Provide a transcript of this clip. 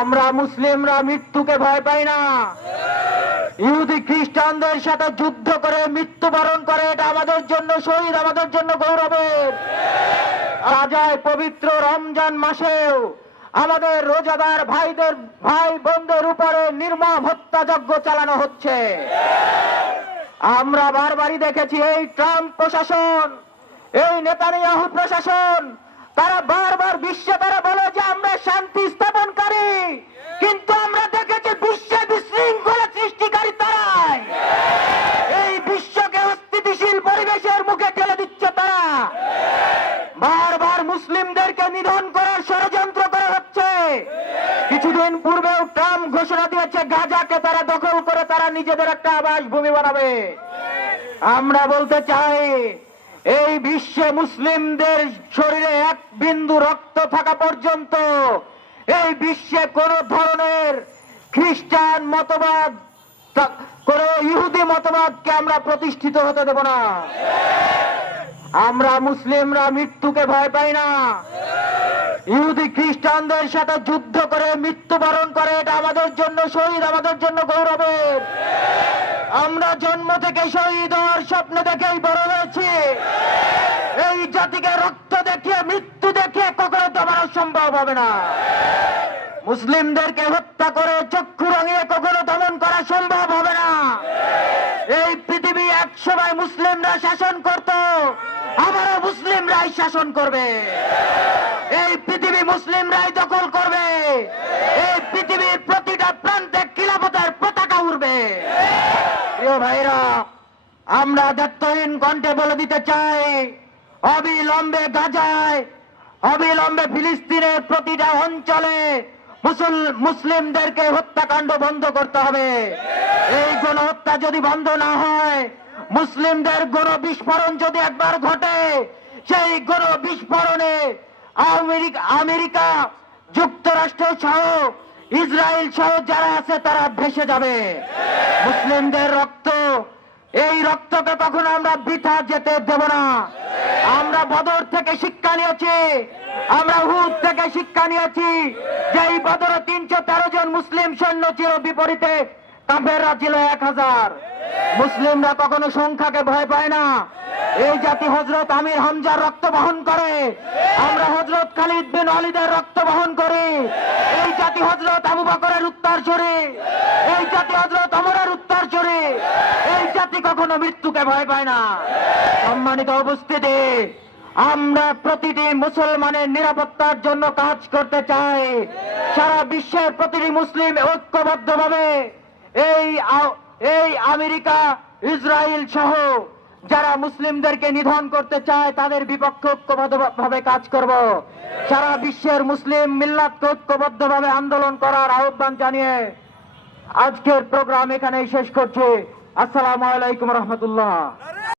আমরা মুসলিমরা মৃত্যুকে ভয় পাই না। ইহুদি খ্রিস্টানদের সাথে যুদ্ধ করে মৃত্যুবরণ করে এটা আমাদের জন্য শহীদ, আমাদের জন্য গৌরবের। রাজায় পবিত্র রমজান মাসেও আমাদের রোজাদার ভাই বোনদের উপরে নির্মম হত্যাযজ্ঞ চালানো হচ্ছে। আমরা বারবারই দেখেছি এই ট্রাম্প প্রশাসন, এই নেতানিয়াহু প্রশাসন, তারা বারবার বিশ্বে তারা বলে যে আমরা শান্তি স্থাপনকারী, কিন্তু আমরা দেখেছি বিশ্বে বিশৃঙ্খলা সৃষ্টিকারী তারাই। এই বিশ্বকে অস্থিতিশীল পরিবেশের মুখে ঠেলে দিচ্ছে তারা। বারবার মুসলিমদেরকে নিধন করার ষড়যন্ত্র করা হচ্ছে। কিছুদিন পূর্বেও ট্রাম্প ঘোষণা দিয়েছে গাজাকে তারা দখল করে তারা নিজেদের একটা আবাসভূমি বানাবে। আমরা বলতে চাই এই বিশ্বে মুসলিমদের শরীরে এক বিন্দু রক্ত থাকা পর্যন্ত এই বিশ্বে কোন ধরনের খ্রিস্টান মতবাদ, কোন ইহুদি মতবাদকে আমরা প্রতিষ্ঠিত হতে দেব না। আমরা মুসলিমরা মৃত্যুকে ভয় পাই না। ইহুদি খ্রিস্টানদের সাথে যুদ্ধ করে মৃত্যুবরণ করে এটা আমাদের জন্য শহীদ, আমাদের জন্য গৌরবের। আমরা জন্ম থেকে শহীদ হওয়ার স্বপ্ন দেখেই বড় হয়েছি। এই জাতিকে রক্ত দেখিয়ে মৃত্যু দেখিয়ে কখনো দমানো সম্ভব হবে না। মুসলিমদেরকে হত্যা করে চক্ষু রাঙিয়ে কখনো দমন করা সম্ভব হবে না। এই পৃথিবী এক সময় মুসলিমরা শাসন করত, আবারও মুসলিমরাই শাসন করবে। এই পৃথিবী মুসলিমরাই দখল করবে। এই পৃথিবীর প্রতিটা প্রান্তে খিলাফতের পতাকা উড়বে। প্রিয় ভাইরা, আমরা দায়িত্বহীন কণ্ঠে বলে দিতে চাই, অবিলম্বে গাজায়, অবিলম্বে ফিলিস্তিনের প্রতিটা অঞ্চলে মুসলিমদেরকে হত্যাকাণ্ড বন্ধ করতে হবে। এই গণহত্যা যদি বন্ধ না হয়, মুসলিমদের গণবিস্ফোরণ যদি একবার ঘটে, সেই গণবিস্ফোরণে আমেরিকা যুক্তরাষ্ট্র সহ ইসরায়েল সহ যারা আছে তারা ভেসে যাবে। মুসলিমদের রক্ত, এই রক্তকে কখনো আমরা বৃথা যেতে দেব না। আমরা বদর থেকে শিক্ষা নিয়েছি, আমরা হুদ থেকে শিক্ষা নিয়েছি যে এই বদরে 313 জন মুসলিম সৈন্য ছিল, বিপরীতে কাফেররা ছিল 1000। মুসলিমরা কখনো সংখ্যাকে ভয় পায় না। এই জাতি হযরত আমির হামজার রক্ত বহন করে, আমরা হযরত খালিদ বিন ওয়ালিদের রক্ত বহন করি। এই জাতি হযরত আবু বকরের উত্তরসূরি, এই জাতি হযরত ওমরের উত্তরসূরি। এই জাতি কখনো মৃত্যুকে ভয় পায় না। সম্মানিত উপস্থিতি, আমরা প্রতিটি মুসলমানের নিরাপত্তার জন্য কাজ করতে চাই। সারা বিশ্বের প্রতিটি মুসলিম ঐক্যবদ্ধভাবে এই আমেরিকা, ইসরায়েল সহ যারা মুসলিমদেরকে নিধন করতে চায় তাদের বিপক্ষে ঐক্যবদ্ধভাবে কাজ করব। সারা বিশ্বের মুসলিম মিল্লাতকে ঐক্যবদ্ধভাবে আন্দোলন করার আহ্বান জানিয়ে আজকের প্রোগ্রাম এখানেই শেষ করছি। আসসালামু আলাইকুম রহমতুল্লাহ।